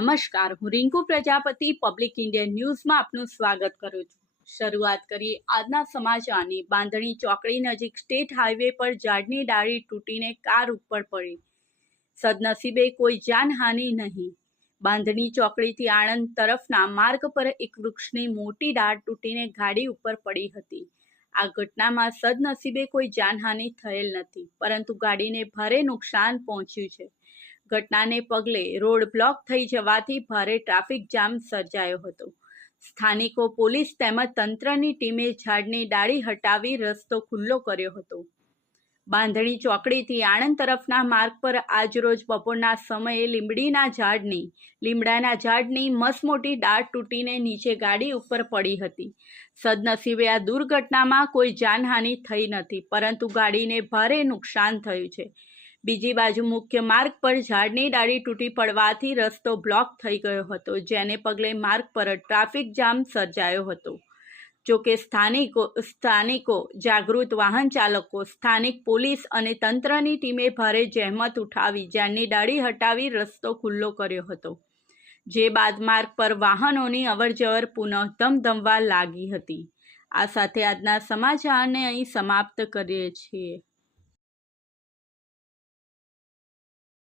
નમસ્કાર, હું Rinku Prajapati public Indian ન્યૂઝમાં આપનું સ્વાગત કરું છું। શરૂઆત કરીએ આજના સમાચારની। બાંધણી ચોકડી નજીક સ્ટેટ હાઈવે પર ઝાડની ડાળી તૂટીને કાર ઉપર પડી, સદનસીબે કોઈ જાનહાનિ નહીં। બાંધણી ચોકડીથી આણંદ તરફના માર્ગ પર એક વૃક્ષની મોટી ડાળ તૂટીને ગાડી ઉપર પડી હતી। આ ઘટનામાં સદનસીબે કોઈ જાનહાનિ થયેલ નથી, પરંતુ ગાડીને ભારે નુકસાન પહોંચ્યું છે। ઘટનાને પગલે રોડ બ્લોક થઈ જવાથી ભારે ટ્રાફિક જામ સર્જાયો હતો। સ્થાનિકો, પોલીસ તેમજ તંત્રની ટીમે ઝાડની ડાળી હટાવી રસ્તો ખુલ્લો કર્યો હતો। બાંધણી ચોકડીથી આણંદ તરફના માર્ગ પર આજરોજ બપોરના સમયે લીમડાના ઝાડની મસમોટી ડાળ તૂટીને નીચે ગાડી ઉપર પડી હતી। સદનસીબે આ દુર્ઘટનામાં કોઈ જાનહાનિ થઈ નથી, પરંતુ ગાડીને ભારે નુકસાન થયું છે। બીજી બાજુ મુખ્ય માર્ગ પર ઝાડની ડાળી તૂટી પડવાથી રસ્તો બ્લોક થઈ ગયો હતો, જેને પગલે માર્ગ પર ટ્રાફિક જામ સર્જાયો હતો। જોકે સ્થાનિકો, જાગૃત વાહન ચાલકો, સ્થાનિક પોલીસ અને તંત્રની ટીમે ભારે જહેમત ઉઠાવી ઝાડની ડાળી હટાવી રસ્તો ખુલ્લો કર્યો હતો, જે બાદ માર્ગ પર વાહનોની અવરજવર પુનઃ ધમધમવા લાગી હતી। આ સાથે આજના સમાચારને અહીં સમાપ્ત કરીએ છીએ।